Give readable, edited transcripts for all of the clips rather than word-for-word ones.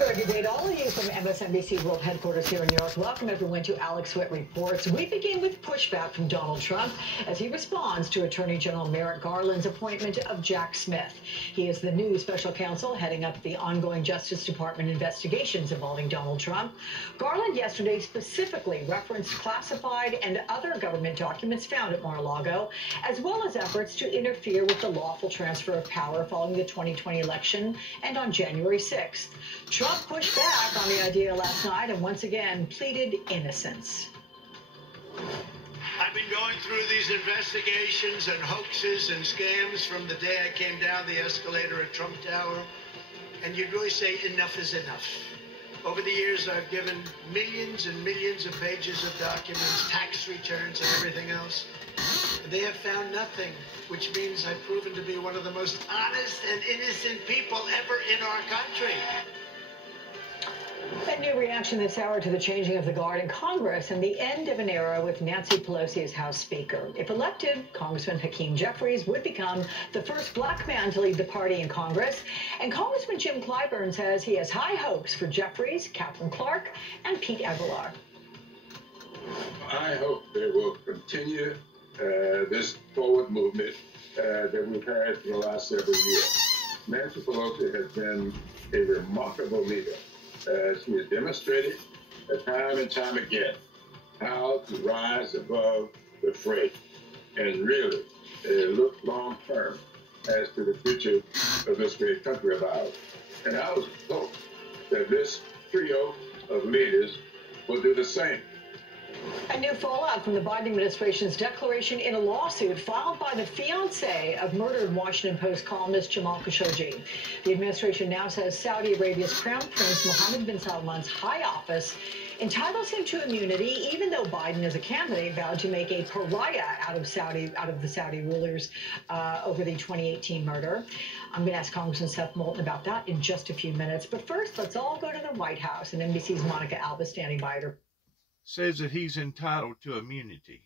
Very good day to all of you from MSNBC World Headquarters here in New York. Welcome everyone to Alex Witt Reports. We begin with pushback from Donald Trump as he responds to Attorney General Merrick Garland's appointment of Jack Smith. He is the new special counsel heading up the ongoing Justice Department investigations involving Donald Trump. Garland yesterday specifically referenced classified and other government documents found at Mar-a-Lago, as well as efforts to interfere with the lawful transfer of power following the 2020 election and on January 6th. Trump pushed back on the idea last night and once again pleaded innocence. I've been going through these investigations and hoaxes and scams from the day I came down the escalator at Trump Tower, and you'd really say enough is enough. Over the years, I've given millions and millions of pages of documents, tax returns, and everything else. And they have found nothing, which means I've proven to be one of the most honest and innocent people ever in our country. A new reaction this hour to the changing of the guard in Congress and the end of an era with Nancy Pelosi as House Speaker. If elected, Congressman Hakeem Jeffries would become the first black man to lead the party in Congress. And Congressman Jim Clyburn says he has high hopes for Jeffries, Catherine Clark, and Pete Aguilar. I hope they will continue this forward movement that we've had for the last several years. Nancy Pelosi has been a remarkable leader. She has demonstrated time and time again how to rise above the fray and really look long term as to the future of this great country of ours. And I was hoping that this trio of leaders will do the same. A new fallout from the Biden administration's declaration in a lawsuit filed by the fiancé of murdered Washington Post columnist Jamal Khashoggi. The administration now says Saudi Arabia's Crown Prince Mohammed bin Salman's high office entitles him to immunity, even though Biden, as a candidate, vowed to make a pariah out of the Saudi rulers over the 2018 murder. I'm going to ask Congressman Seth Moulton about that in just a few minutes. But first, let's all go to the White House. And NBC's Monica Alba standing by her. Says that he's entitled to immunity.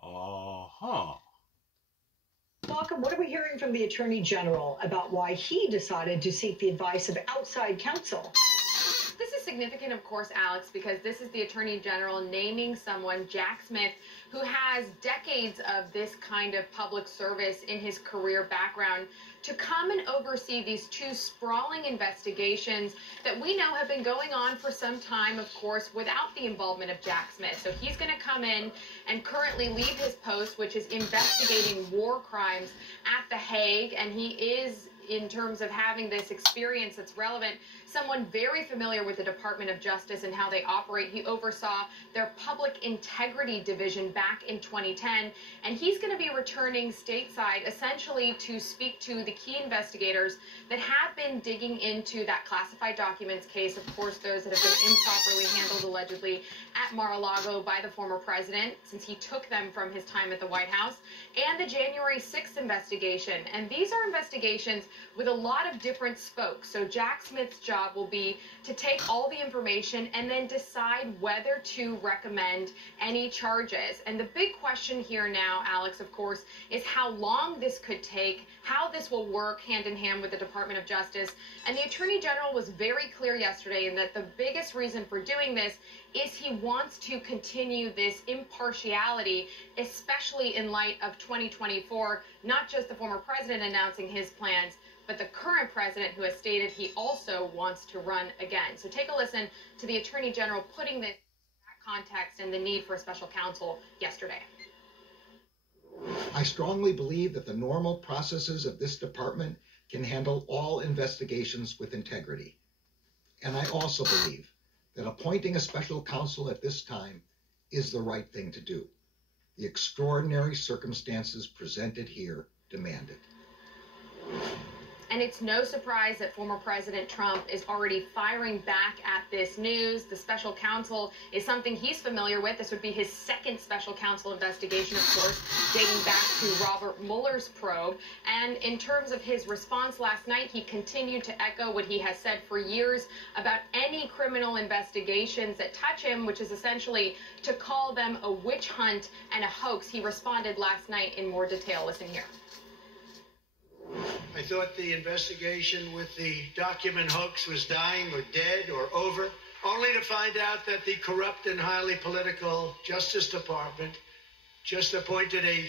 Welcome. What are we hearing from the Attorney General about why he decided to seek the advice of outside counsel? This is significant, of course, Alex, because this is the Attorney General naming someone, Jack Smith, who has decades of this kind of public service in his career background, to come and oversee these two sprawling investigations that we know have been going on for some time, of course, without the involvement of Jack Smith. So he's going to come in and currently leave his post, which is investigating war crimes at The Hague, and he is, in terms of having this experience that's relevant, someone very familiar with the Department of Justice and how they operate. He oversaw their Public Integrity Division back in 2010, and he's going to be returning stateside essentially to speak to the key investigators that have been digging into that classified documents case, of course, those that have been improperly handled allegedly at Mar-a-Lago by the former president, since he took them from his time at the White House, and the January 6th investigation. And these are investigations with a lot of different spokes. So Jack Smith's job will be to take all the information and then decide whether to recommend any charges. And the big question here now, Alex, of course, is how long this could take, how this will work hand in hand with the Department of Justice. And the Attorney General was very clear yesterday in that the biggest reason for doing this is he wants to continue this impartiality, especially in light of 2024, not just the former president announcing his plans, but the current president who has stated he also wants to run again. So take a listen to the Attorney General putting this in that context and the need for a special counsel yesterday. I strongly believe that the normal processes of this department can handle all investigations with integrity. And I also believe that appointing a special counsel at this time is the right thing to do. The extraordinary circumstances presented here demand it. And it's no surprise that former President Trump is already firing back at this news. The special counsel is something he's familiar with. This would be his second special counsel investigation, of course, dating back to Robert Mueller's probe. And in terms of his response last night, he continued to echo what he has said for years about any criminal investigations that touch him, which is essentially to call them a witch hunt and a hoax. He responded last night in more detail. Listen here. I thought the investigation with the document hoax was dying or dead or over, only to find out that the corrupt and highly political Justice Department just appointed a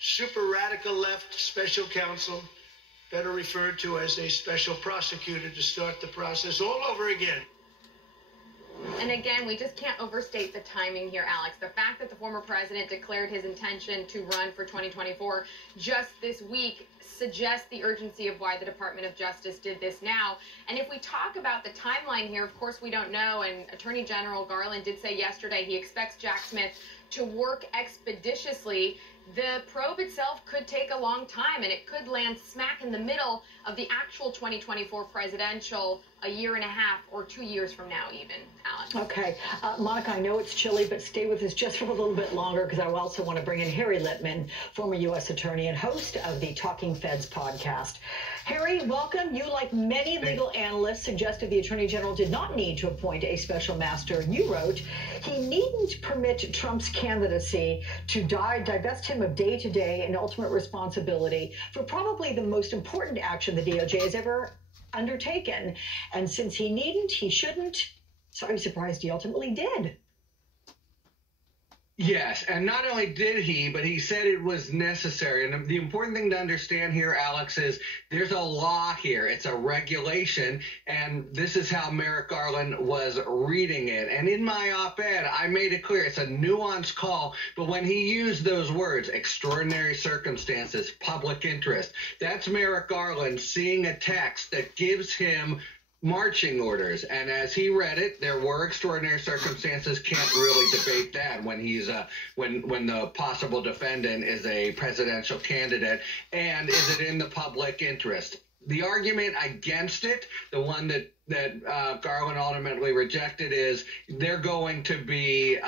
super radical left special counsel, better referred to as a special prosecutor, to start the process all over again. And again, we just can't overstate the timing here, Alex. The fact that the former president declared his intention to run for 2024 just this week suggests the urgency of why the Department of Justice did this now. And if we talk about the timeline here, of course, we don't know. And Attorney General Garland did say yesterday he expects Jack Smith to work expeditiously. The probe itself could take a long time, and it could land smack in the middle of the actual 2024 presidential a year and a half or 2 years from now even, Alex. Okay. Monica, I know it's chilly, but stay with us just for a little bit longer because I also want to bring in Harry Litman, former U.S. attorney and host of the Talking Feds podcast. Harry, welcome. You, like many legal analysts, suggested the Attorney General did not need to appoint a special master. You wrote, he needn't permit Trump's candidacy to divest him of day-to-day and ultimate responsibility for probably the most important action the DOJ has ever undertaken. And since he needn't, he shouldn't. So I'm surprised he ultimately did. Yes, and not only did he, but he said it was necessary. And the important thing to understand here, Alex, is there's a law here. It's a regulation, and this is how Merrick Garland was reading it. And in my op-ed, I made it clear it's a nuanced call, but when he used those words, extraordinary circumstances, public interest, that's Merrick Garland seeing a text that gives him marching orders, and as he read it, there were extraordinary circumstances. Can't really debate that when he's when the possible defendant is a presidential candidate. And is it in the public interest? The argument against it, the one that Garland ultimately rejected, is they're going to be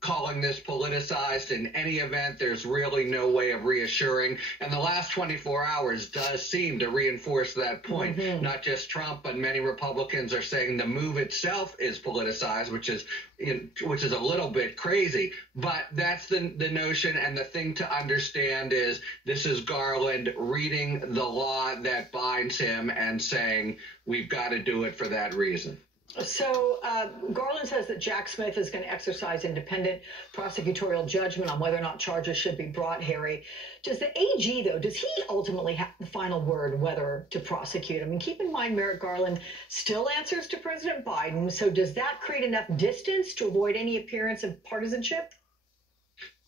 calling this politicized in any event. There's really no way of reassuring. And the last 24 hours does seem to reinforce that point. Mm-hmm. Not just Trump, but many Republicans are saying the move itself is politicized, which is a little bit crazy. But that's the notion, and the thing to understand is this is Garland reading the law that binds him and saying we've got to do it for that reason. So Garland says that Jack Smith is going to exercise independent prosecutorial judgment on whether or not charges should be brought, Harry. Does the AG, though, does he ultimately have the final word whether to prosecute him? And keep in mind, Merrick Garland still answers to President Biden. So does that create enough distance to avoid any appearance of partisanship?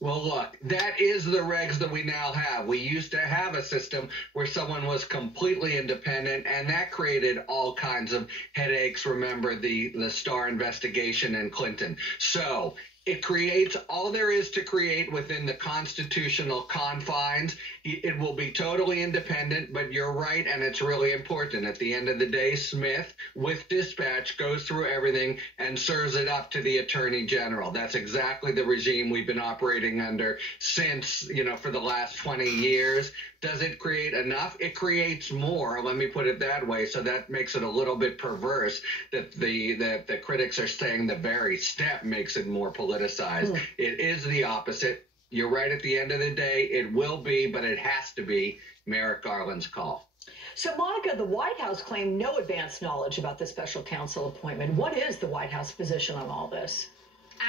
Well, look, that is the regs that we now have. We used to have a system where someone was completely independent, and that created all kinds of headaches. Remember the Starr investigation and Clinton. So it creates all there is to create within the constitutional confines. It will be totally independent, but you're right, and it's really important. At the end of the day, Smith, with dispatch, goes through everything and serves it up to the Attorney General. That's exactly the regime we've been operating under since, for the last 20 years. Does it create enough? It creates more, let me put it that way. So that makes it a little bit perverse that the critics are saying the very step makes it more politicized. It is the opposite. You're right, at the end of the day, it will be, but it has to be Merrick Garland's call. So, Monica, the White House claimed no advance knowledge about the special counsel appointment. What is the White House position on all this?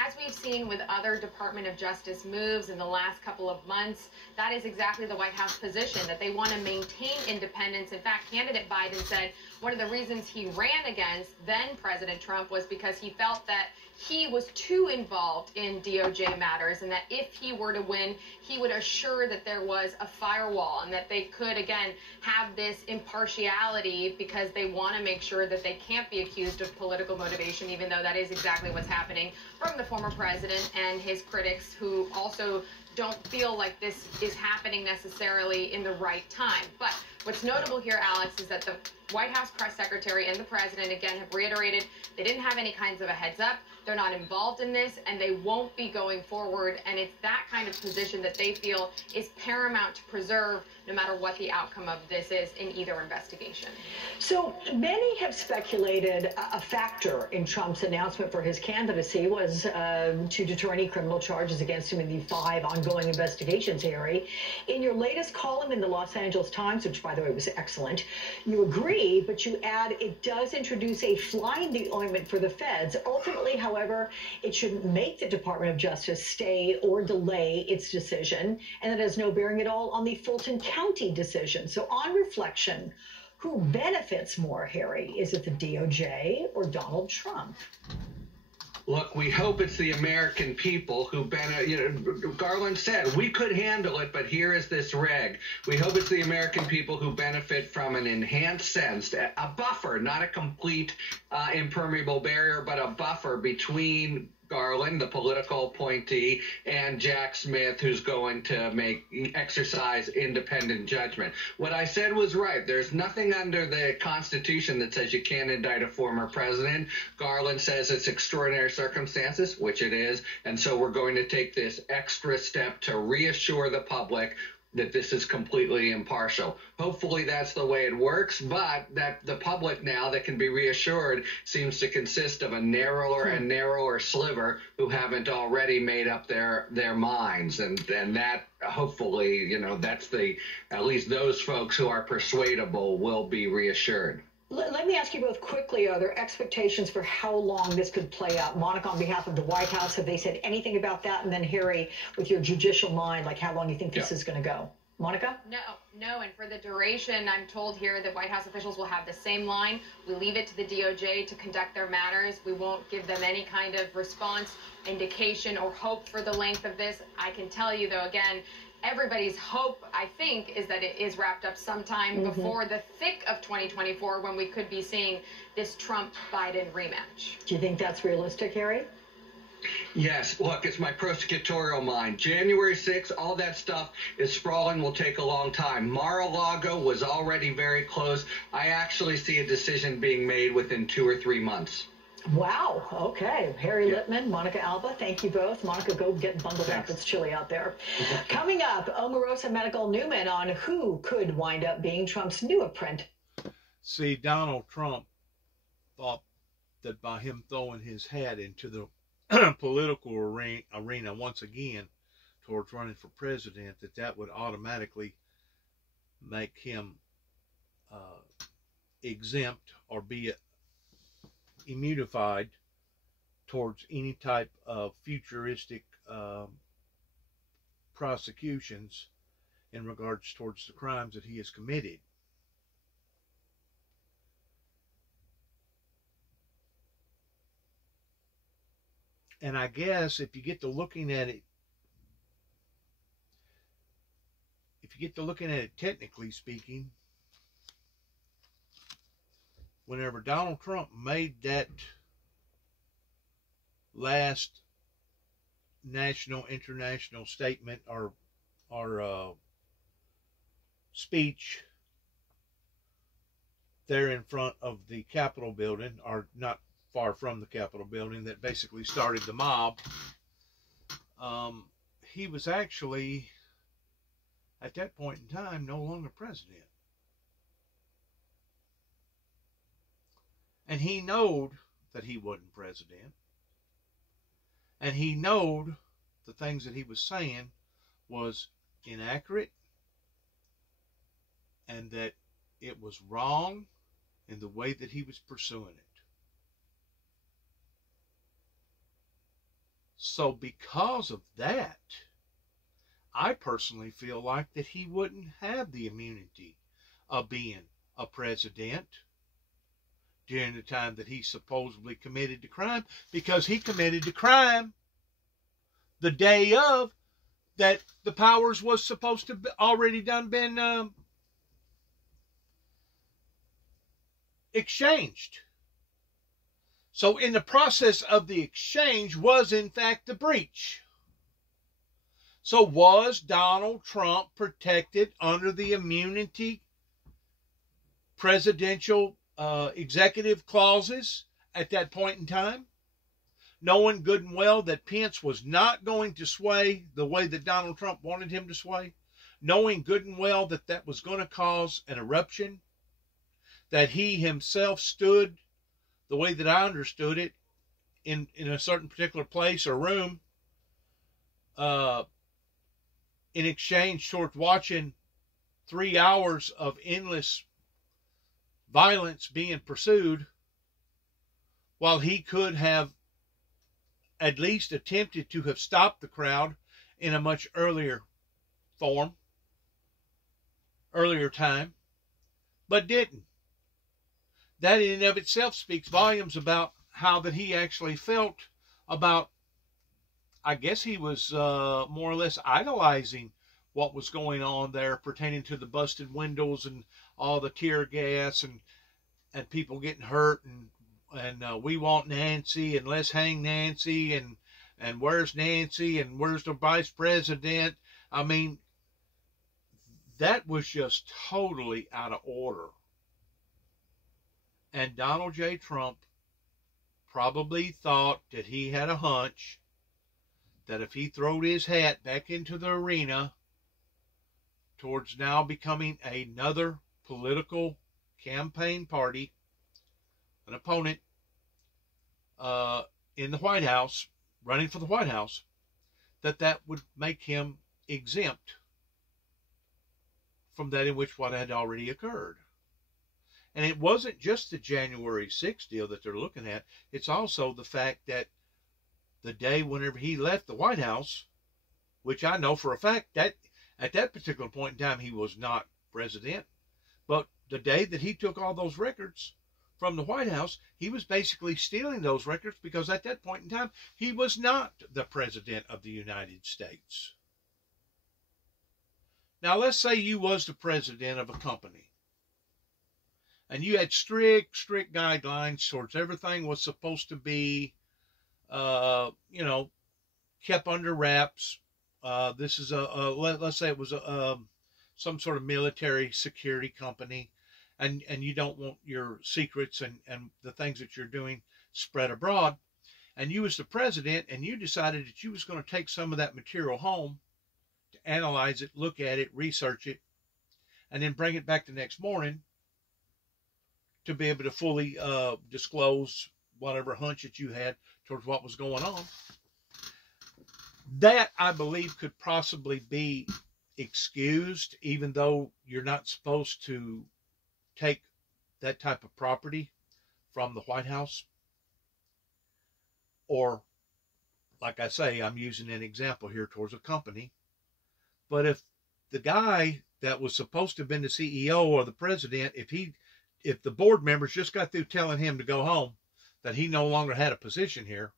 As we've seen with other Department of Justice moves in the last couple of months, that is exactly the White House position, that they want to maintain independence. In fact, candidate Biden said one of the reasons he ran against then President Trump was because he felt that he was too involved in DOJ matters, and that if he were to win, he would assure that there was a firewall and that they could, again, have this impartiality because they want to make sure that they can't be accused of political motivation, even though that is exactly what's happening from the former president and his critics, who also don't feel like this is happening necessarily in the right time. But what's notable here, Alex, is that the White House press secretary and the president, again, have reiterated they didn't have any kinds of a heads up. They're not involved in this, and they won't be going forward. And it's that kind of position that they feel is paramount to preserve no matter what the outcome of this is in either investigation. So many have speculated a factor in Trump's announcement for his candidacy was to deter any criminal charges against him in the 5 ongoing investigations, Harry. In your latest column in the Los Angeles Times, which by the way was excellent. You agree, but you add it does introduce a fly in the ointment for the feds. Ultimately, however, it shouldn't make the Department of Justice stay or delay its decision, and it has no bearing at all on the Fulton County decision. So on reflection, who benefits more, Harry? Is it the DOJ or Donald Trump? Look, we hope it's the American people who Garland said we could handle it, but here is this reg. We hope it's the American people who benefit from an enhanced sense, a buffer, not a complete impermeable barrier, but a buffer between Garland, the political appointee, and Jack Smith, who's going to exercise independent judgment. What I said was right. There's nothing under the Constitution that says you can't indict a former president. Garland says it's extraordinary circumstances, which it is, and so we're going to take this extra step to reassure the public that this is completely impartial. Hopefully that's the way it works, but that the public now that can be reassured seems to consist of a narrower and narrower sliver who haven't already made up their minds. And that hopefully, that's at least those folks who are persuadable will be reassured. Let me ask you both quickly, are there expectations for how long this could play out? Monica, on behalf of the White House, have they said anything about that? And then Harry, with your judicial mind, like how long you think this is going to go? Monica? No, and for the duration, I'm told here that White House officials will have the same line. We leave it to the DOJ to conduct their matters. We won't give them any kind of response, indication, or hope for the length of this. I can tell you, though, again, everybody's hope, I think, is that it is wrapped up sometime before the thick of 2024 when we could be seeing this Trump-Biden rematch. Do you think that's realistic, Harry? Yes. Look, it's my prosecutorial mind. January 6th, all that stuff is sprawling, will take a long time. Mar-a-Lago was already very close. I actually see a decision being made within 2 or 3 months. Wow. Okay. Harry Litman, Monica Alba, thank you both. Monica, go get bundled up. It's chilly out there. Coming up, Omarosa Medical Newman on who could wind up being Trump's new apprentice. See, Donald Trump thought that by him throwing his hat into the political arena once again towards running for president, that would automatically make him exempt or be immunified towards any type of futuristic prosecutions in regards towards the crimes that he has committed. And I guess if you get to looking at it, technically speaking, whenever Donald Trump made that last national, international statement or speech there in front of the Capitol building, or not far from the Capitol building, that basically started the mob, he was actually, at that point in time, no longer president. And he knowed that he wasn't president. And he knowed the things that he was saying was inaccurate and that it was wrong in the way that he was pursuing it. So because of that, I personally feel like that he wouldn't have the immunity of being a president during the time that he supposedly committed the crime, because he committed the crime the day of that the powers was supposed to be already been exchanged. So in the process of the exchange was in fact the breach. So was Donald Trump protected under the immunity presidential executive clauses at that point in time, knowing good and well that Pence was not going to sway the way that Donald Trump wanted him to sway, knowing good and well that that was going to cause an eruption, that he himself stood the way that I understood it in a certain particular place or room in exchange towards watching 3 hours of endless violence being pursued, while he could have at least attempted to have stopped the crowd in a much earlier time, but didn't. That in and of itself speaks volumes about how that he actually felt about, I guess he was more or less idolizing what was going on there pertaining to the busted windows and all the tear gas and people getting hurt and we want Nancy and let's hang Nancy and where's Nancy and where's the vice president. I mean, that was just totally out of order. And Donald J. Trump probably thought that he had a hunch that if he throwed his hat back into the arena towards now becoming another political campaign party, an opponent in the White House, running for the White House, that would make him exempt from that in which what had already occurred. And it wasn't just the January 6th deal that they're looking at. It's also the fact that the day whenever he left the White House, which I know for a fact that at that particular point in time he was not president, but the day that he took all those records from the White House, he was basically stealing those records because at that point in time he was not the president of the United States. Now let's say you was the president of a company and you had strict guidelines towards everything was supposed to be, kept under wraps. This is let's say it was some sort of military security company, and you don't want your secrets and the things that you're doing spread abroad. And you was the president, and you decided that you was going to take some of that material home to analyze it, look at it, research it, and then bring it back the next morning to be able to fully disclose whatever hunch that you had towards what was going on. That, I believe, could possibly be excused, even though you're not supposed to take that type of property from the White House. Or, like I say, I'm using an example here towards a company. But if the guy that was supposed to have been the CEO or the president, if the board members just got through telling him to go home, that he no longer had a position here,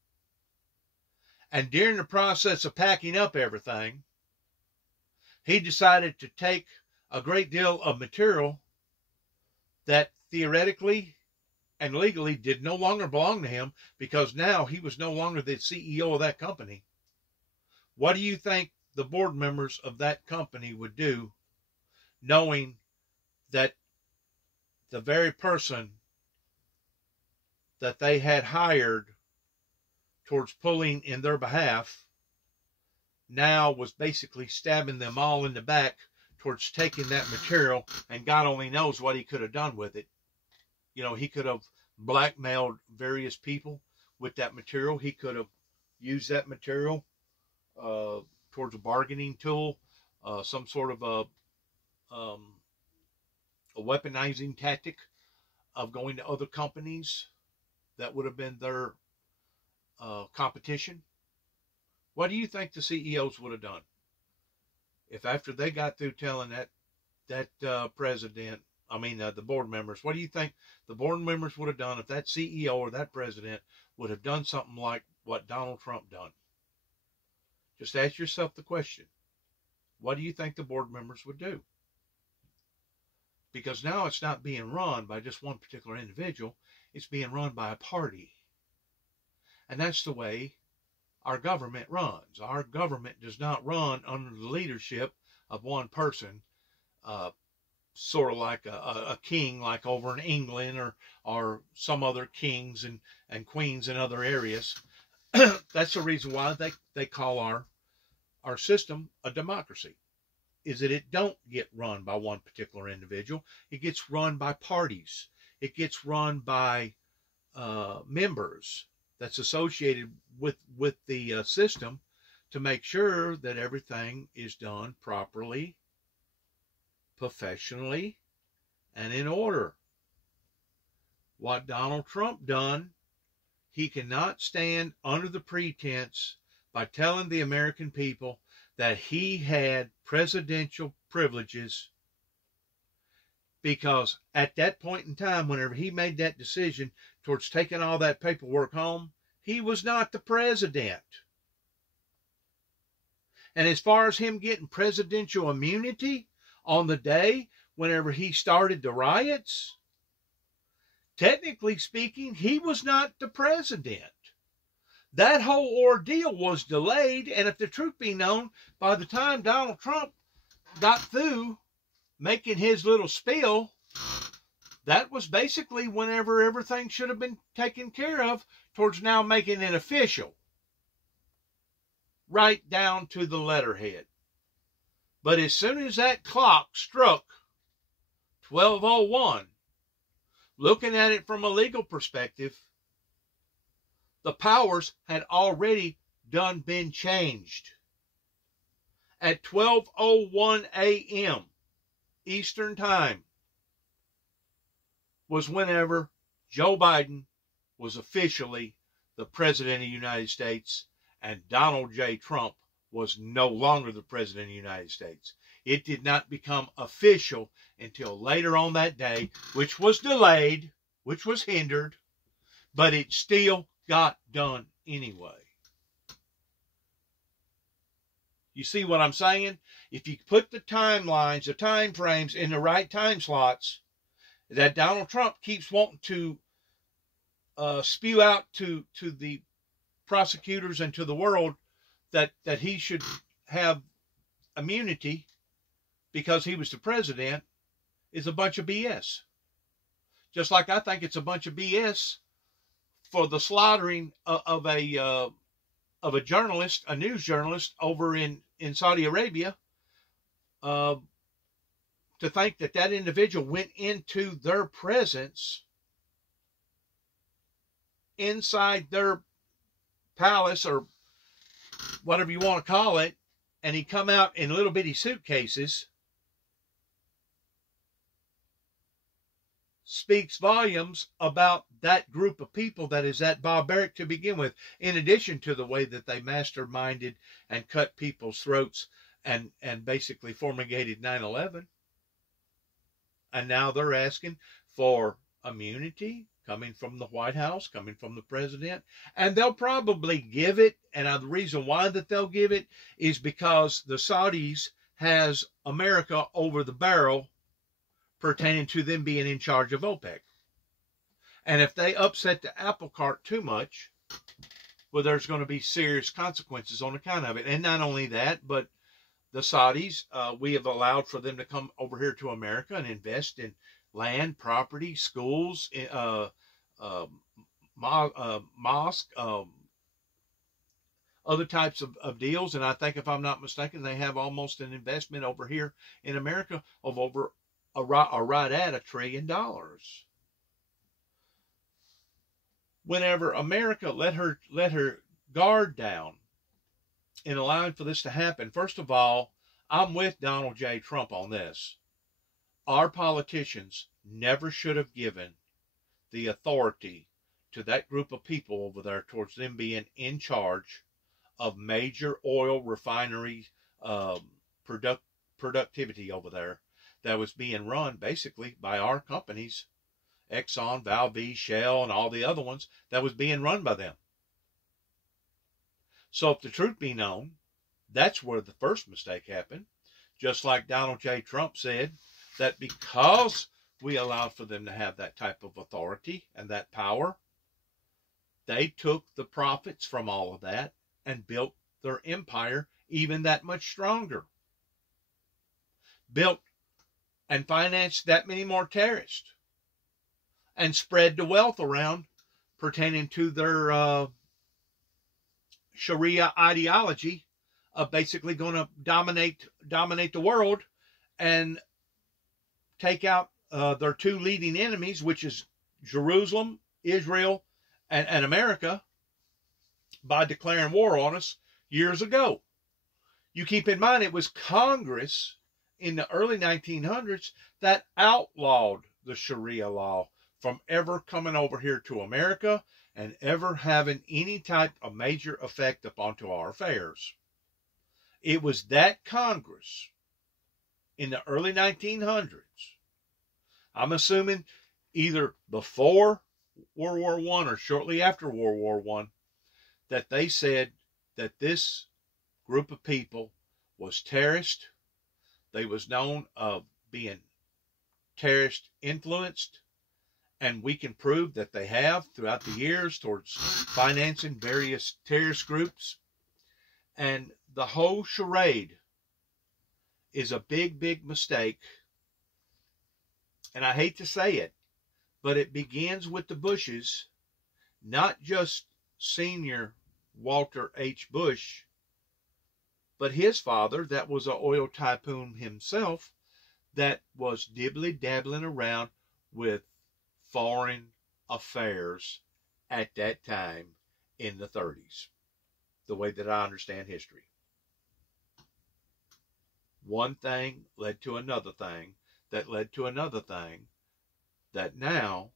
and during the process of packing up everything, he decided to take a great deal of material that theoretically and legally did no longer belong to him because now he was no longer the CEO of that company. What do you think the board members of that company would do, knowing that the very person that they had hired towards pulling in their behalf now was basically stabbing them all in the back towards taking that material, and God only knows what he could have done with it. He could have blackmailed various people with that material. He could have used that material towards a bargaining tool, some sort of a weaponizing tactic of going to other companies that would have been their competition. What do you think the CEOs would have done if after they got through telling that president, the board members, what do you think the board members would have done if that CEO or that president would have done something like what Donald Trump done? Just ask yourself the question. What do you think the board members would do? Because now it's not being run by just one particular individual. It's being run by a party. And that's the way our government runs. Our government does not run under the leadership of one person, sort of like a king, like over in England or some other kings and queens in other areas. That's the reason why they call our system a democracy, is that it don't get run by one particular individual. It gets run by parties. It gets run by members that's associated with the system to make sure that everything is done properly professionally and in order. What Donald Trump done, he cannot stand under the pretense by telling the American people that he had presidential privileges, because at that point in time, whenever he made that decision towards taking all that paperwork home, he was not the president. And as far as him getting presidential immunity on the day whenever he started the riots, technically speaking, he was not the president. That whole ordeal was delayed, and if the truth be known, by the time Donald Trump got through making his little spiel, that was basically whenever everything should have been taken care of towards now making it official. Right down to the letterhead. But as soon as that clock struck 12:01, looking at it from a legal perspective, the powers had already been changed. At 12:01 a.m. Eastern Time was whenever Joe Biden was officially the President of the United States, and Donald J. Trump was no longer the President of the United States. It did not become official until later on that day, which was delayed, which was hindered, but it still got done anyway. You see what I'm saying? If you put the timelines, the time frames in the right time slots that Donald Trump keeps wanting to spew out to the prosecutors and to the world that he should have immunity because he was the president, is a bunch of BS. Just like I think it's a bunch of BS for the slaughtering of a journalist, a news journalist over in Saudi Arabia, to think that individual went into their presence inside their palace or whatever you want to call it, and he come out in little bitty suitcases, speaks volumes about that group of people that is that barbaric to begin with, in addition to the way that they masterminded and cut people's throats and basically fumigated 9/11. And now they're asking for immunity coming from the White House, coming from the president, and they'll probably give it. And the reason why that they'll give it is because the Saudis has America over the barrel pertaining to them being in charge of OPEC. And if they upset the apple cart too much, well, there's going to be serious consequences on account of it. And not only that, but the Saudis, we have allowed for them to come over here to America and invest in land, property, schools, mosque, other types of deals. And I think, if I'm not mistaken, they have almost an investment over here in America of over right at $1 trillion. Whenever America let her guard down in allowing for this to happen, first of all, I'm with Donald J. Trump on this. Our politicians never should have given the authority to that group of people over there towards them being in charge of major oil refinery productivity over there that was being run basically by our companies, Exxon, Valve, Shell, and all the other ones, that was being run by them. So if the truth be known, that's where the first mistake happened. Just like Donald J. Trump said, that because we allowed for them to have that type of authority and that power, they took the profits from all of that and built their empire even that much stronger. Built and financed that many more terrorists and spread the wealth around pertaining to their Sharia ideology of basically going to dominate the world and take out their two leading enemies, which is Jerusalem, Israel, and America, by declaring war on us years ago. You keep in mind, it was Congress in the early 1900s that outlawed the Sharia law from ever coming over here to America and ever having any type of major effect upon our affairs. It was that Congress in the early 1900s, I'm assuming either before World War I or shortly after World War I, that they said that this group of people was terrorist. They was known of being terrorist influenced, and we can prove that they have throughout the years towards financing various terrorist groups. And the whole charade is a big, big mistake. And I hate to say it, but it begins with the Bushes, not just Senior Walter H. Bush, but his father, that was an oil tycoon himself, that was dibbly-dabbling around with foreign affairs at that time in the 30s, the way that I understand history. One thing led to another thing, that led to another thing, that now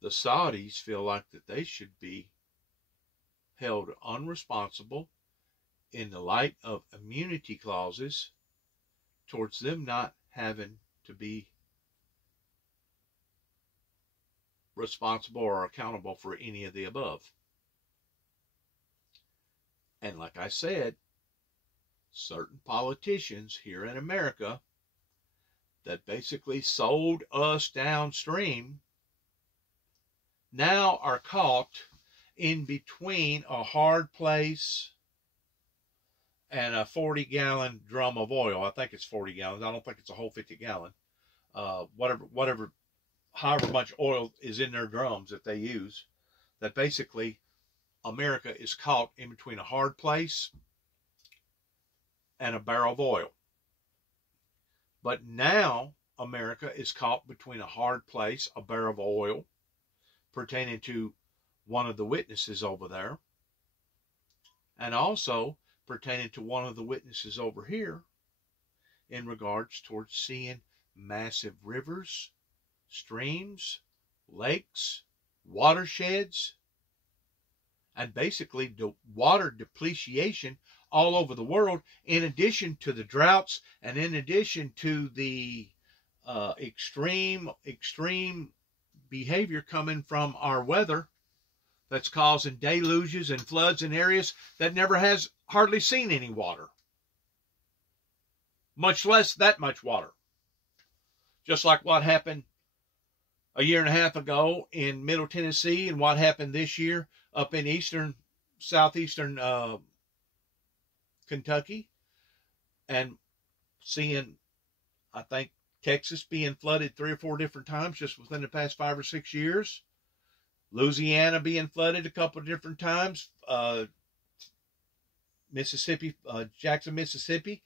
the Saudis feel like that they should be held unresponsible in the light of immunity clauses towards them not having to be responsible or accountable for any of the above. And like I said, certain politicians here in America that basically sold us downstream now are caught in between a hard place and a 40-gallon drum of oil. I think it's 40 gallons. I don't think it's a whole 50-gallon. However much oil is in their drums that they use, that basically America is caught in between a hard place and a barrel of oil. But now America is caught between a hard place, a barrel of oil, pertaining to one of the witnesses over there, and also pertaining to one of the witnesses over here in regards towards seeing massive rivers, streams, lakes, watersheds, and basically the water depletion all over the world, in addition to the droughts and in addition to the extreme behavior coming from our weather that's causing deluges and floods in areas that never has hardly seen any water, much less that much water. Just like what happened a year and a half ago in Middle Tennessee and what happened this year up in southeastern Kentucky, and seeing, I think, Texas being flooded 3 or 4 different times just within the past 5 or 6 years. Louisiana being flooded a couple of different times. Mississippi, Jackson, Mississippi,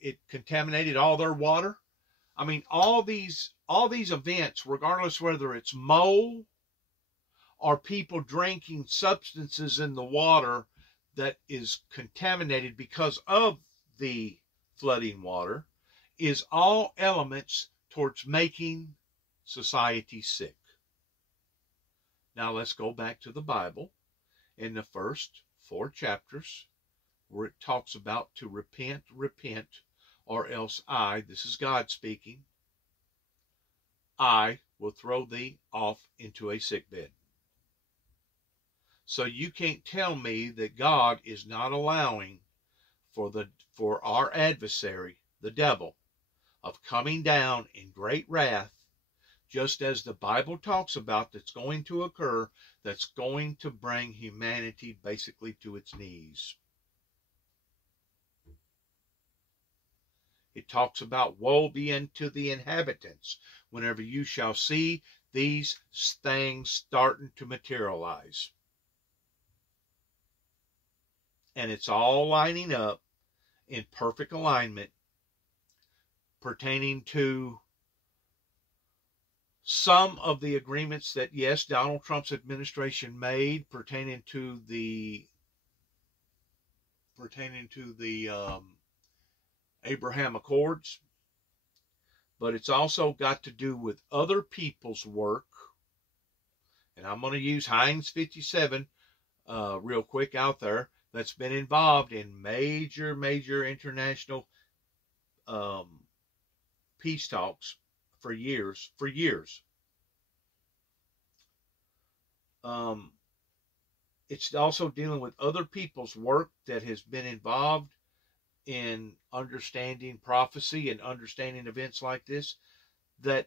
it contaminated all their water. I mean, all these events, regardless whether it's mold or people drinking substances in the water that is contaminated because of the flooding water, is all elements towards making society sick. Now let's go back to the Bible in the first 4 chapters where it talks about to repent, or else this is God speaking, I will throw thee off into a sick bed. So you can't tell me that God is not allowing for our adversary, the devil, of coming down in great wrath, just as the Bible talks about, that's going to occur, that's going to bring humanity basically to its knees. It talks about woe be unto the inhabitants whenever you shall see these things starting to materialize. And it's all lining up in perfect alignment pertaining to some of the agreements that, yes, Donald Trump's administration made pertaining to the Abraham Accords, but it's also got to do with other people's work. And I'm going to use Heinz 57 real quick out there, that's been involved in major international peace talks for years. It's also dealing with other people's work that has been involved in understanding prophecy and understanding events like this that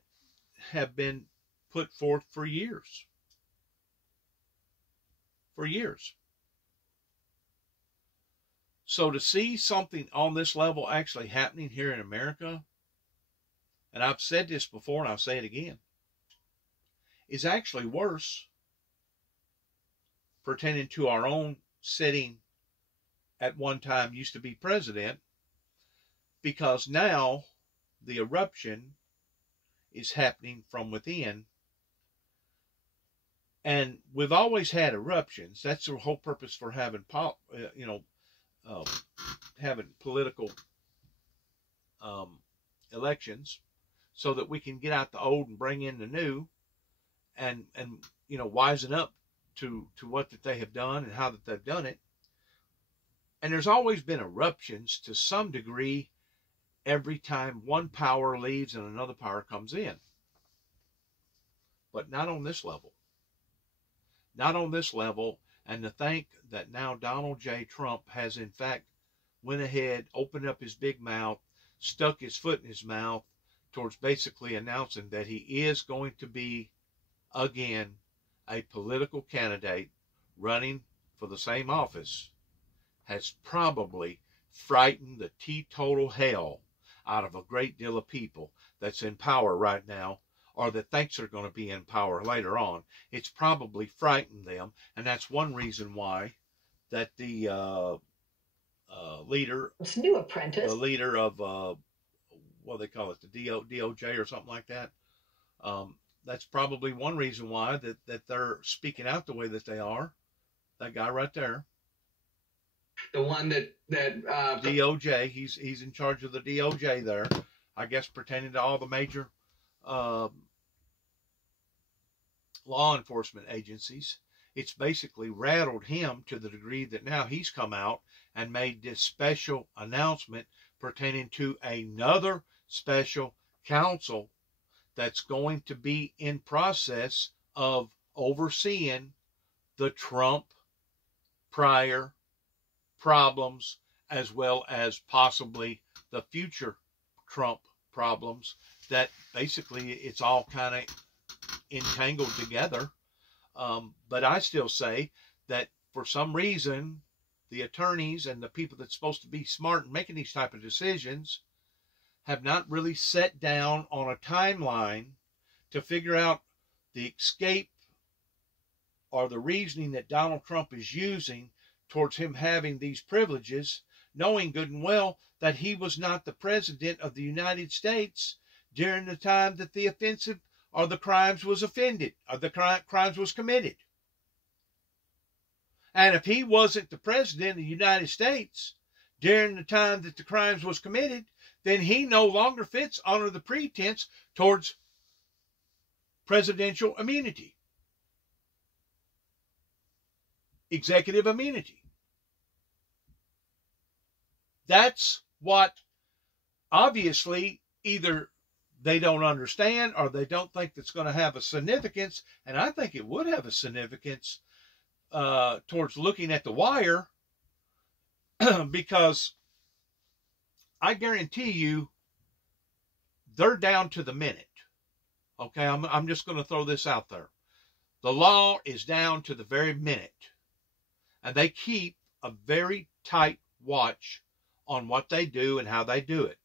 have been put forth for years. So to see something on this level actually happening here in America, and I've said this before and I'll say it again, is actually worse pertaining to our own sitting at one time used to be president, because now the eruption is happening from within. And we've always had eruptions. That's the whole purpose for having, having political elections, so that we can get out the old and bring in the new, and wisen up to what that they have done and how that they've done it. And there's always been eruptions to some degree every time one power leaves and another power comes in. But not on this level. Not on this level. And to think that now Donald J. Trump has in fact went ahead, opened up his big mouth, stuck his foot in his mouth towards basically announcing that he is going to be again a political candidate running for the same office, has probably frightened the teetotal hell out of a great deal of people that's in power right now, or that thinks they're going to be in power later on. It's probably frightened them, and that's one reason why that the leader, This new apprentice, the leader of what they call it, the DOJ or something like that. That's probably one reason why that they're speaking out the way that they are. That guy right there. The one that DOJ, he's in charge of the DOJ there, I guess, pertaining to all the major law enforcement agencies. It's basically rattled him to the degree that now he's come out and made this special announcement pertaining to another special counsel that's going to be in process of overseeing the Trump prior problems, as well as possibly the future Trump problems, that basically it's all kind of entangled together. But I still say that for some reason, the attorneys and the people that's supposed to be smart in making these type of decisions have not really sat down on a timeline to figure out the escape or the reasoning that Donald Trump is using towards him having these privileges, knowing good and well that he was not the president of the United States during the time that the offensive or the crimes was offended, or the crimes was committed. And if he wasn't the president of the United States during the time that the crimes was committed, then he no longer fits under the pretense towards presidential immunity, executive immunity. That's what obviously either they don't understand or they don't think that's going to have a significance. And I think it would have a significance towards looking at the wire, because I guarantee you they're down to the minute. Okay, I'm just going to throw this out there. The law is down to the very minute. And they keep a very tight watch on what they do and how they do it.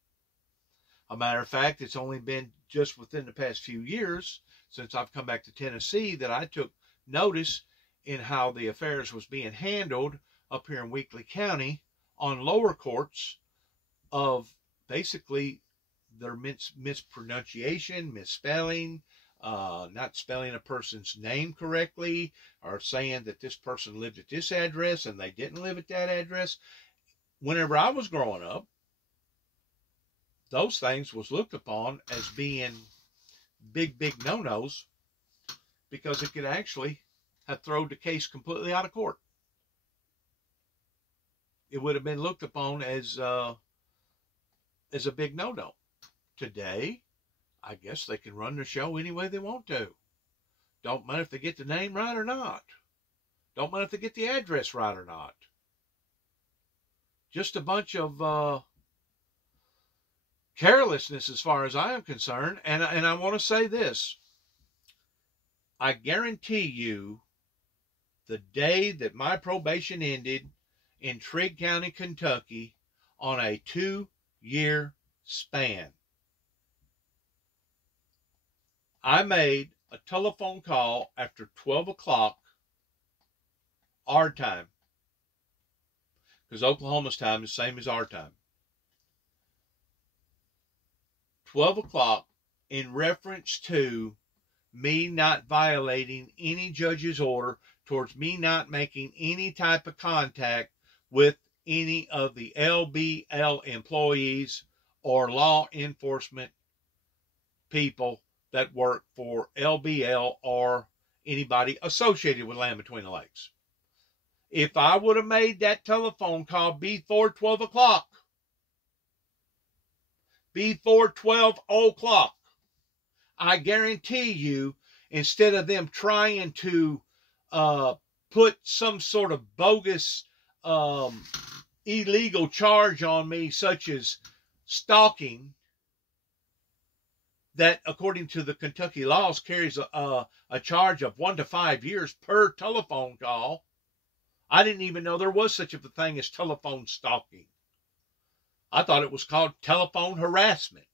A matter of fact, it's only been just within the past few years since I've come back to Tennessee that I took notice in how the affairs was being handled up here in Weakley County on lower courts of basically their mispronunciation, misspelling, not spelling a person's name correctly, or saying that this person lived at this address and they didn't live at that address. Whenever I was growing up, those things was looked upon as being big no-nos, because it could actually have thrown the case completely out of court. It would have been looked upon as a big no-no. Today, I guess they can run the show any way they want to. Don't matter if they get the name right or not. Don't matter if they get the address right or not. Just a bunch of carelessness as far as I am concerned. And I want to say this. I guarantee you, the day that my probation ended in Trigg County, Kentucky, on a 2-year span, I made a telephone call after 12 o'clock our time, because Oklahoma's time is the same as our time. 12 o'clock in reference to me not violating any judge's order towards me not making any type of contact with any of the LBL employees or law enforcement people that work for LBL or anybody associated with Land Between the Lakes. If I would have made that telephone call before 12 o'clock, I guarantee you, instead of them trying to put some sort of bogus illegal charge on me, such as stalking, that according to the Kentucky laws carries a charge of 1 to 5 years per telephone call. I didn't even know there was such a thing as telephone stalking. I thought it was called telephone harassment.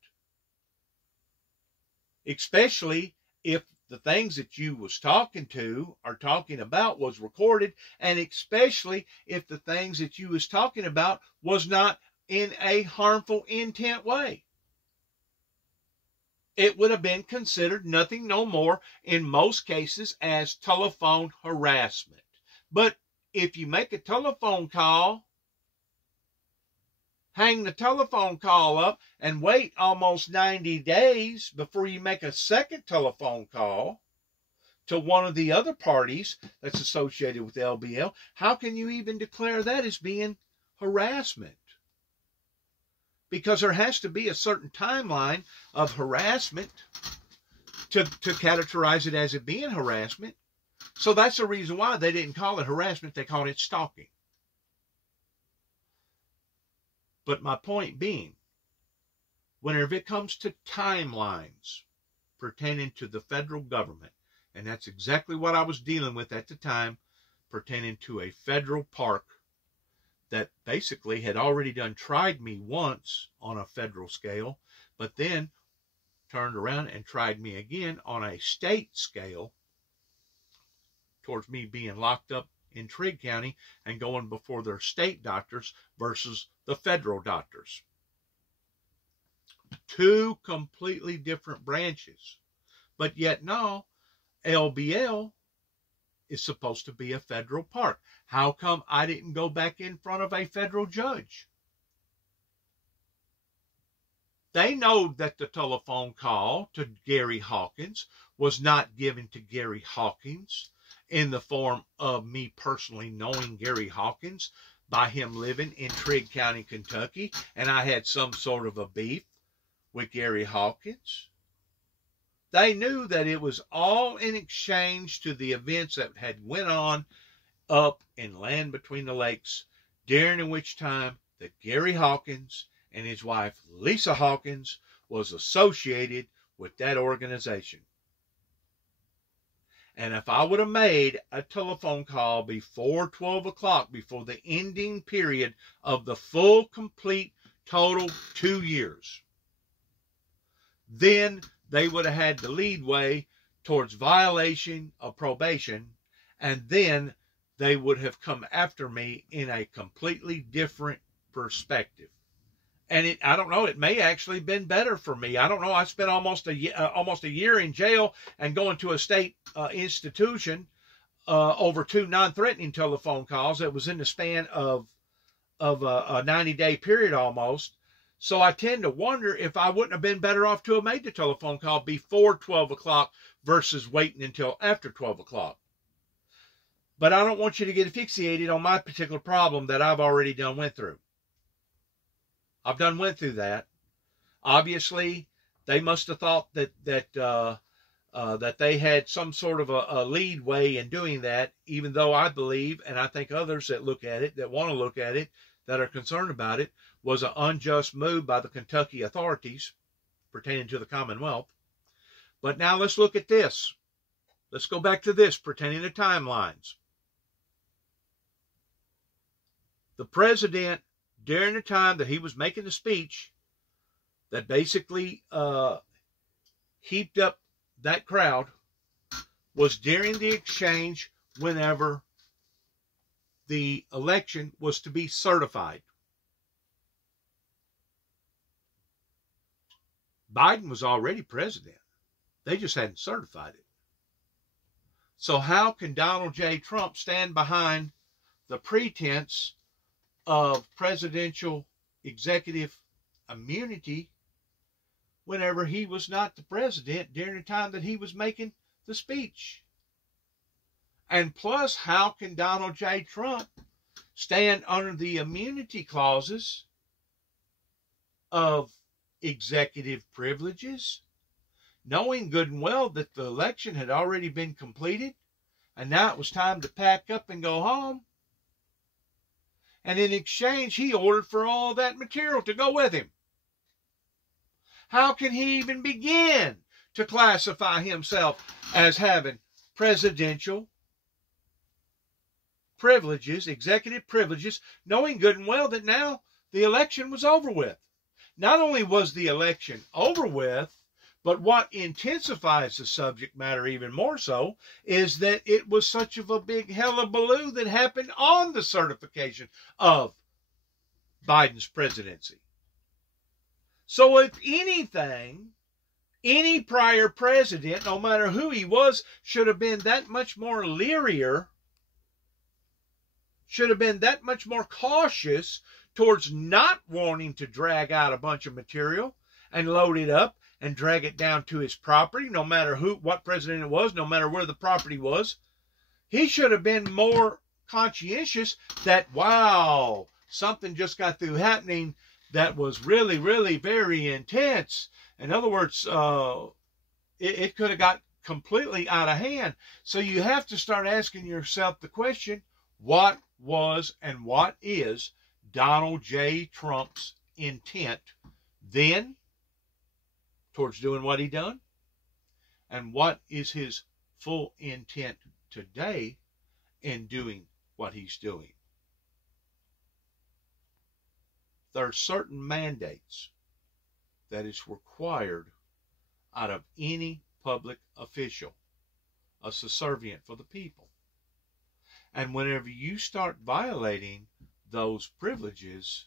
Especially if the things that you was talking to or talking about was recorded, and especially if the things that you was talking about was not in a harmful intent way. It would have been considered nothing no more in most cases as telephone harassment. But if you make a telephone call, hang the telephone call up, and wait almost 90 days before you make a second telephone call to one of the other parties that's associated with LBL, how can you even declare that as being harassment? Because there has to be a certain timeline of harassment to categorize it as it being harassment. So that's the reason why they didn't call it harassment, they called it stalking. But my point being, whenever it comes to timelines pertaining to the federal government, and that's exactly what I was dealing with at the time, pertaining to a federal park that basically had already tried me once on a federal scale, but then turned around and tried me again on a state scale towards me being locked up in Trigg County and going before their state doctors versus the federal doctors. Two completely different branches. But yet no, LBL is supposed to be a federal park. How come I didn't go back in front of a federal judge? They know that the telephone call to Gary Hawkins was not given to Gary Hawkins in the form of me personally knowing Gary Hawkins by him living in Trigg County, Kentucky, and I had some sort of a beef with Gary Hawkins. They knew that it was all in exchange to the events that had went on up in Land Between the Lakes, during which time that Gary Hawkins and his wife Lisa Hawkins was associated with that organization. And if I would have made a telephone call before 12 o'clock, before the ending period of the full, complete, total 2 years, then they would have had the leadway towards violation of probation, and then they would have come after me in a completely different perspective. And I don't know, it may actually been better for me. I don't know. I spent almost a year in jail and going to a state institution over 2 non-threatening telephone calls that was in the span of a 90-day period almost. So I tend to wonder if I wouldn't have been better off to have made the telephone call before 12 o'clock versus waiting until after 12 o'clock. But I don't want you to get asphyxiated on my particular problem that I've already done went through. I've done went through that. Obviously, they must have thought that they had some sort of a lead way in doing that, even though I believe, and I think others that look at it, that want to look at it, that are concerned about it, was an unjust move by the Kentucky authorities pertaining to the Commonwealth. But now let's look at this. Let's go back to this pertaining to timelines. The president, during the time that he was making the speech that basically heaped up that crowd, was during the exchange whenever the election was to be certified. Biden was already president. They just hadn't certified it. So how can Donald J. Trump stand behind the pretense of presidential executive immunity whenever he was not the president during the time that he was making the speech? And plus, how can Donald J. Trump stand under the immunity clauses of executive privileges, knowing good and well that the election had already been completed and now it was time to pack up and go home? And in exchange, he ordered for all that material to go with him. How can he even begin to classify himself as having presidential privileges, executive privileges, knowing good and well that now the election was over with? Not only was the election over with, but what intensifies the subject matter even more so is that it was such of a big hullabaloo that happened on the certification of Biden's presidency. So if anything, any prior president, no matter who he was, should have been that much more leerier, should have been that much more cautious towards not wanting to drag out a bunch of material and load it up and drag it down to his property, no matter what president it was, no matter where the property was. He should have been more conscientious that, wow, something just got through happening that was really, really very intense. In other words, it could have got completely out of hand. So you have to start asking yourself the question, what was and what is Donald J. Trump's intent then towards doing what he done? And what is his full intent today in doing what he's doing? There are certain mandates that is required out of any public official, a subservient for the people. And whenever you start violating those privileges,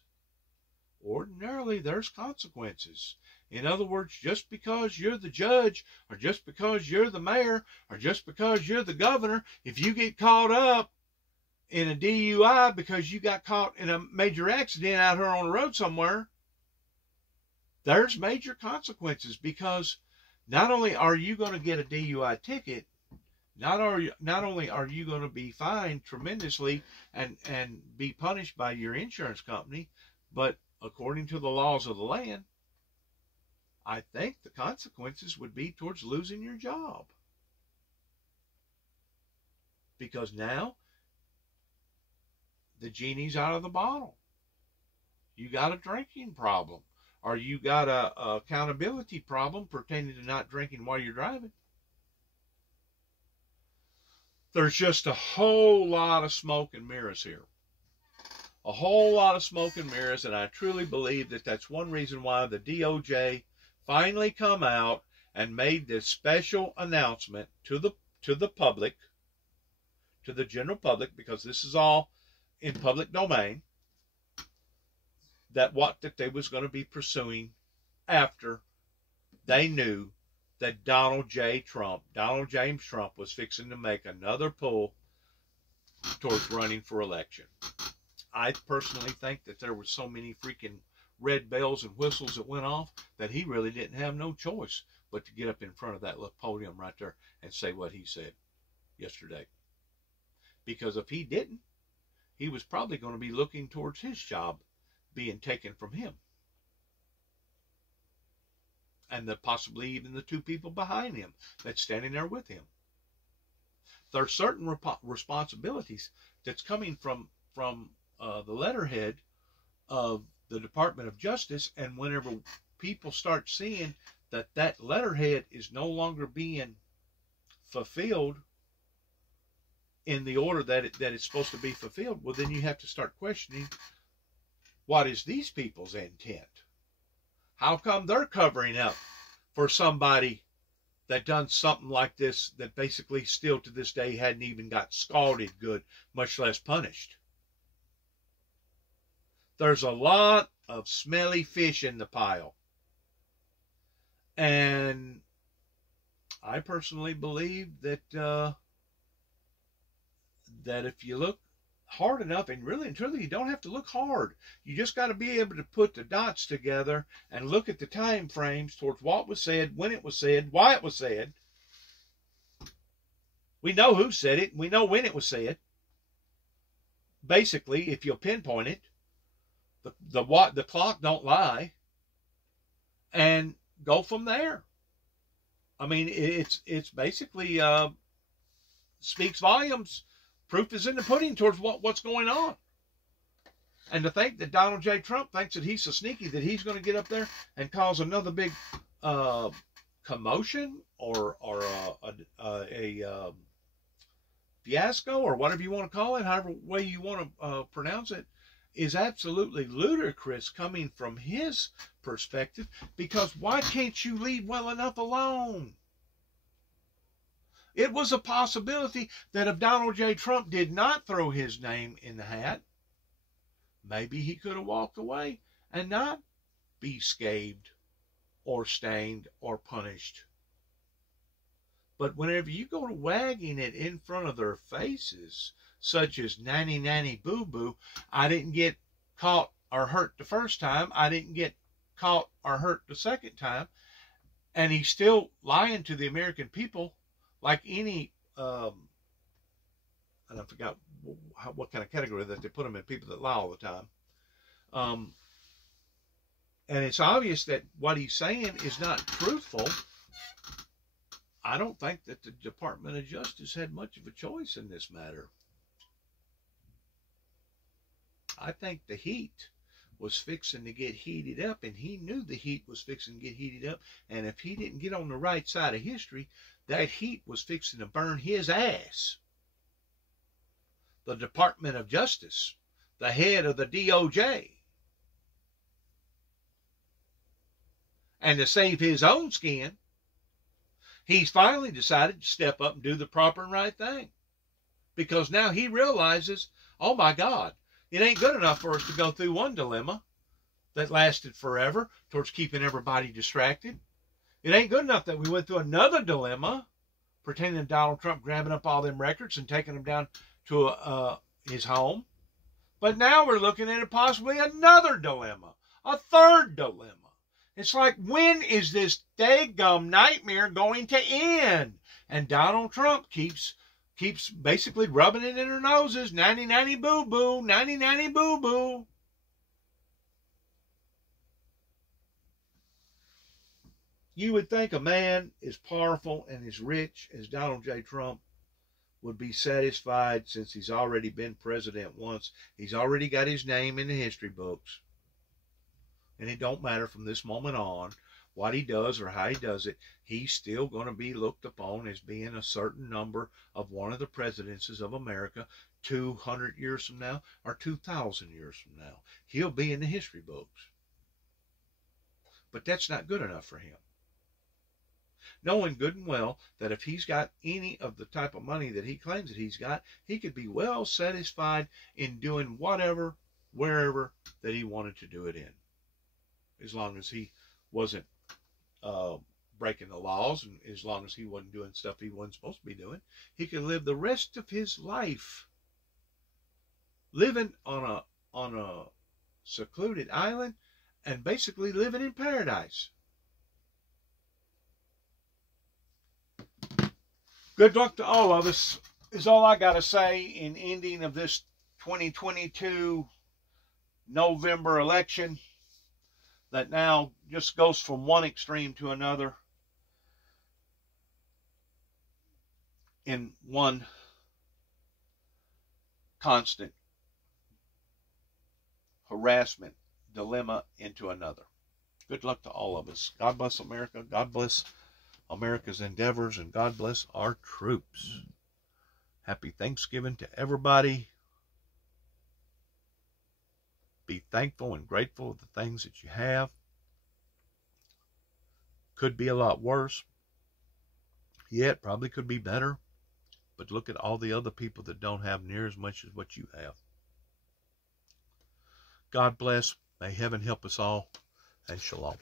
ordinarily there's consequences. In other words, just because you're the judge, or just because you're the mayor, or just because you're the governor, if you get caught up in a DUI because you got caught in a major accident out here on the road somewhere, there's major consequences, because not only are you going to get a DUI ticket, not only are you going to be fined tremendously and be punished by your insurance company, but according to the laws of the land, I think the consequences would be towards losing your job. Because now the genie's out of the bottle. You got a drinking problem, or you got a accountability problem pertaining to not drinking while you're driving. There's just a whole lot of smoke and mirrors here. A whole lot of smoke and mirrors, and I truly believe that that's one reason why the DOJ finally come out and made this special announcement to the public, to the general public, because this is all in public domain, that they was going to be pursuing after they knew that Donald James Trump was fixing to make another pull towards running for election. I personally think that there were so many freaking red bells and whistles that went off, that he really didn't have no choice but to get up in front of that little podium right there and say what he said yesterday. Because if he didn't, he was probably going to be looking towards his job being taken from him. And possibly even the two people behind him that's standing there with him. There are certain responsibilities that's coming from the letterhead of the Department of Justice, and whenever people start seeing that letterhead is no longer being fulfilled in the order that it's supposed to be fulfilled, well, then you have to start questioning, what is these people's intent? How come they're covering up for somebody that done something like this that basically still to this day hadn't even got scalded good, much less punished? There's a lot of smelly fish in the pile. And I personally believe that that if you look hard enough, and really and truly, you don't have to look hard. You just got to be able to put the dots together and look at the time frames towards what was said, when it was said, why it was said. We know who said it, and we know when it was said. Basically, if you'll pinpoint it, the clock don't lie, and go from there. I mean, it's basically speaks volumes. Proof is in the pudding towards what's going on. And to think that Donald J. Trump thinks that he's so sneaky that he's going to get up there and cause another big commotion or a fiasco, or whatever you want to call it, however way you want to pronounce it, is absolutely ludicrous coming from his perspective. Because why can't you leave well enough alone? It was a possibility that if Donald J. Trump did not throw his name in the hat, maybe he could have walked away and not be scathed or stained or punished. But whenever you go to wagging it in front of their faces, such as nanny nanny boo boo, I didn't get caught or hurt the first time, I didn't get caught or hurt the second time, and he's still lying to the American people like any, and I forgot what kind of category that they put them in, people that lie all the time. And it's obvious that what he's saying is not truthful. I don't think that the Department of Justice had much of a choice in this matter. I think the heat was fixing to get heated up, and he knew the heat was fixing to get heated up, and if he didn't get on the right side of history, that heat was fixing to burn his ass. The Department of Justice, the head of the DOJ. And to save his own skin, he's finally decided to step up and do the proper and right thing. Because now he realizes, oh my God, it ain't good enough for us to go through one dilemma that lasted forever towards keeping everybody distracted. It ain't good enough that we went through another dilemma, pretending Donald Trump grabbing up all them records and taking them down to his home. But now we're looking at possibly another dilemma, a third dilemma. It's like, when is this daggum nightmare going to end? And Donald Trump keeps basically rubbing it in her noses. Nanny, nanny, boo, boo. Nanny, nanny, boo, boo. You would think a man as powerful and as rich as Donald J. Trump would be satisfied, since he's already been president once. He's already got his name in the history books. And it don't matter from this moment on what he does or how he does it. He's still going to be looked upon as being a certain number of one of the presidencies of America 200 years from now or 2,000 years from now. He'll be in the history books. But that's not good enough for him. Knowing good and well that if he's got any of the type of money that he claims that he's got, he could be well satisfied in doing whatever, wherever that he wanted to do it in. As long as he wasn't breaking the laws, and as long as he wasn't doing stuff he wasn't supposed to be doing, he could live the rest of his life living on a secluded island and basically living in paradise. Good luck to all of us is all I got to say in ending of this 2022 November election that now just goes from one extreme to another in one constant harassment dilemma into another. Good luck to all of us. God bless America. God bless America's endeavors, and God bless our troops. Happy Thanksgiving to everybody. Be thankful and grateful of the things that you have. Could be a lot worse. Yeah, it probably could be better. But look at all the other people that don't have near as much as what you have. God bless. May heaven help us all. And shalom.